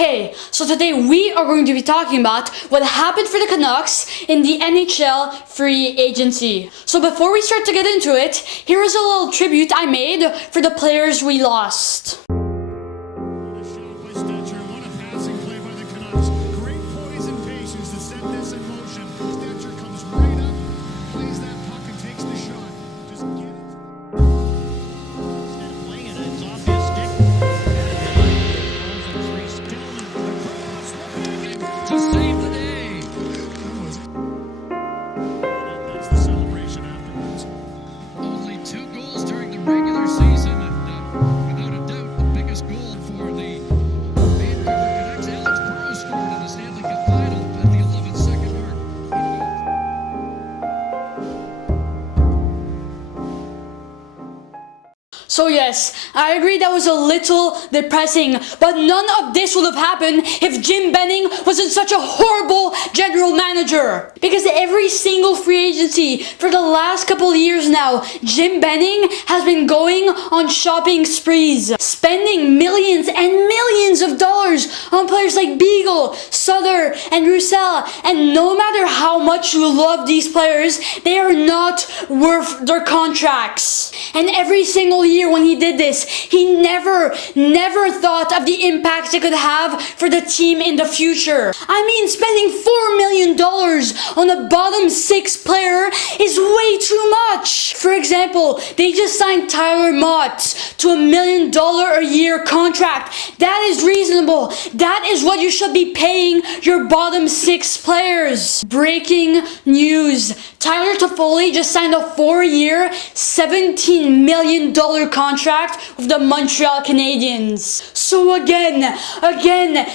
Hey, so today we are going to be talking about what happened for the Canucks in the NHL free agency. So before we start to get into it, here is a little tribute I made for the players we lost. Regular season, and without a doubt, the biggest goal for the Vancouver Canucks. Alex Burrow scored in the Stanley Cup final at the 11-second mark. So yes, I agree that was a little depressing, but none of this would have happened if Jim Benning wasn't such a horrible general manager. Because every single free agency for the last couple of years now, Jim Benning has been going on shopping sprees, spending millions and millions of dollars on players like Beagle, Sutter, and Roussel, and no matter how much you love these players, they are not worth their contracts. And every single year when he did this, he never thought of the impact it could have for the team in the future. I mean, spending $4 million on a bottom six player is way too much. For example, they just signed Tyler Mott to $1 million a year contract. That is reasonable. That is what you should be paying your bottom six players. Breaking news. Tyler Toffoli just signed a 4-year, $17 million contract with the Montreal Canadiens. So again,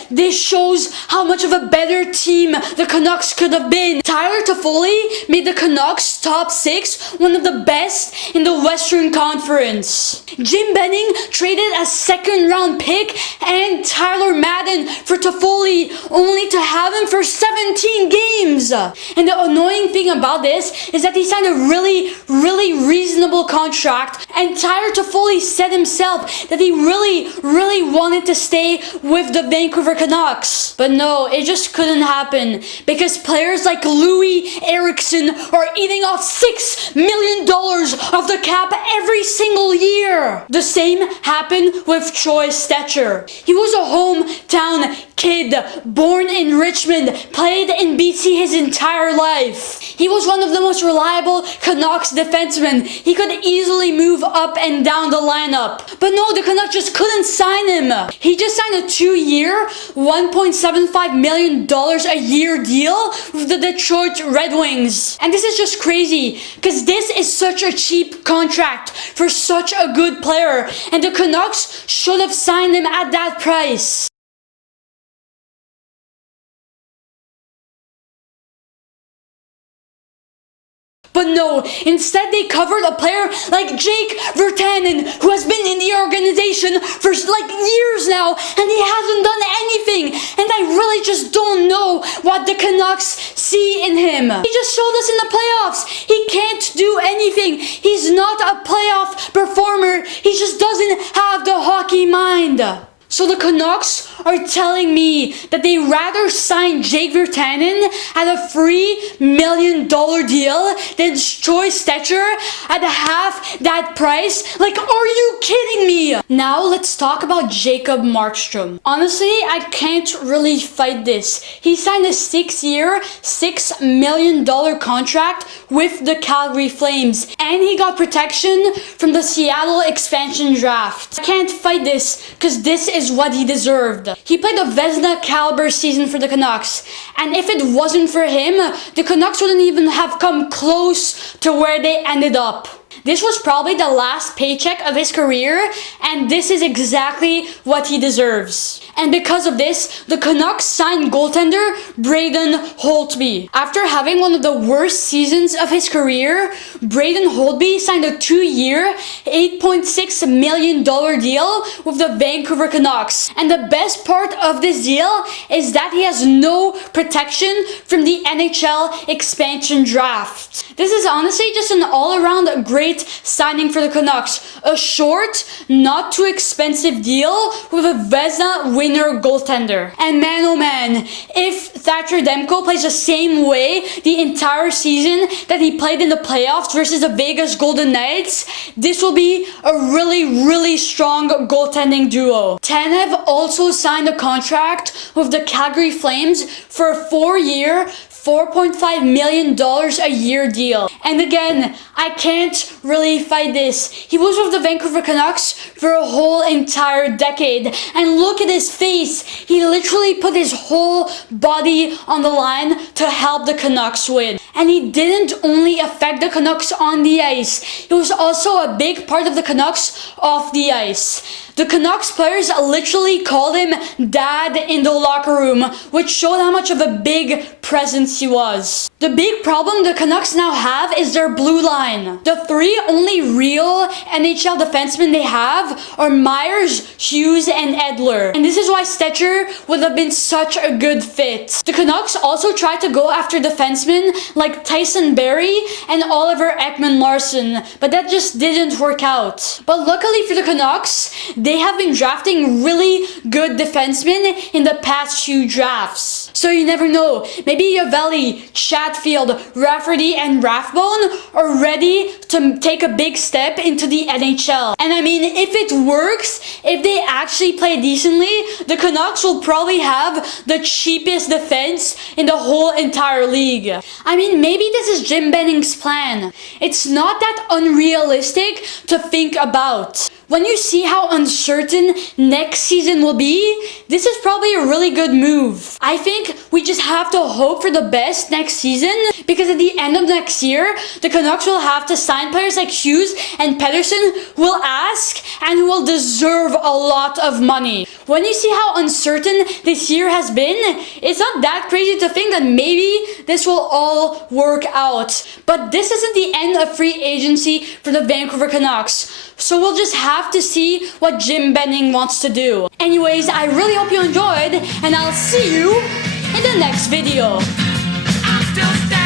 this shows how much of a better team the Canucks could have been. Tyler Toffoli made the Canucks top 6 one of the best in the Western Conference. Jim Benning traded a second-round pick and Tyler Madden for Toffoli, only to have him for 17 games. And the annoying thing about this is that he signed a really reasonable contract, and Tyler Toffoli said himself that he really wanted to stay with the Vancouver Canucks. But no, it just couldn't happen because players like Louis Eriksson are eating off $6 million of the cap every single year. The same happened with Troy Stecher. He was a hometown kid, born in Richmond, played in BC his entire life. He was one of the most reliable Canucks defensemen. He could easily move up and down the lineup. But no, the Canucks just couldn't sign him. He just signed a 2-year, $1.75 million a year deal with the Detroit Red Wings. And this is just crazy because this is such a cheap contract for such a good player. And the Canucks should have signed him at that price. But no, instead they covered a player like Jake Virtanen, who has been in the organization for like years now, and he hasn't done anything. And I really just don't know what the Canucks see in him. He just showed us in the playoffs. He can't do anything. He's not a playoff performer. He just doesn't have the hockey mind. So the Canucks are telling me that they rather sign Jake Virtanen at a $3 million deal than Troy Stecher at half that price? Like, are you kidding me? Now let's talk about Jacob Markstrom. Honestly, I can't really fight this. He signed a 6-year, $6 million contract with the Calgary Flames, and he got protection from the Seattle expansion draft. I can't fight this because this is what he deserved. He played a Vezina caliber season for the Canucks, and if it wasn't for him, the Canucks wouldn't even have come close to where they ended up. This was probably the last paycheck of his career, and this is exactly what he deserves. And because of this, the Canucks signed goaltender Braden Holtby. After having one of the worst seasons of his career, Braden Holtby signed a 2-year, $8.6 million deal with the Vancouver Canucks. And the best part of this deal is that he has no protection from the NHL expansion draft. This is honestly just an all-around great great signing for the Canucks. A short, not too expensive deal with a Vezina winner goaltender. And man oh man, if Thatcher Demko plays the same way the entire season that he played in the playoffs versus the Vegas Golden Knights, this will be a really strong goaltending duo. Tanev also signed a contract with the Calgary Flames for a 4-year, $4.5 million a year deal. And again, I can't really fight this. He was with the Vancouver Canucks for a whole entire decade. And look at his face. He literally put his whole body on the line to help the Canucks win. And he didn't only affect the Canucks on the ice. He was also a big part of the Canucks off the ice. The Canucks players literally called him Dad in the locker room, which showed how much of a big presence he was. The big problem the Canucks now have is their blue line. The 3 only real NHL defensemen they have are Myers, Hughes, and Edler. And this is why Stetcher would have been such a good fit. The Canucks also tried to go after defensemen like Tyson Barrie and Oliver Ekman-Larsson, but that just didn't work out. But luckily for the Canucks, they have been drafting really good defensemen in the past few drafts. So you never know, maybe Yavelli, Chatfield, Rafferty, and Rathbone are ready to take a big step into the NHL. And I mean, if it works, if they actually play decently, the Canucks will probably have the cheapest defense in the whole entire league. I mean, maybe this is Jim Benning's plan. It's not that unrealistic to think about. When you see how uncertain next season will be, this is probably a really good move. I think we just have to hope for the best next season, because at the end of next year, the Canucks will have to sign players like Hughes and Pettersson who will ask and who will deserve a lot of money. When you see how uncertain this year has been, it's not that crazy to think that maybe this will all work out. But this isn't the end of free agency for the Vancouver Canucks. So we'll just have to see what Jim Benning wants to do. Anyways, I really hope you enjoyed, and I'll see you in the next video. I'm still standing.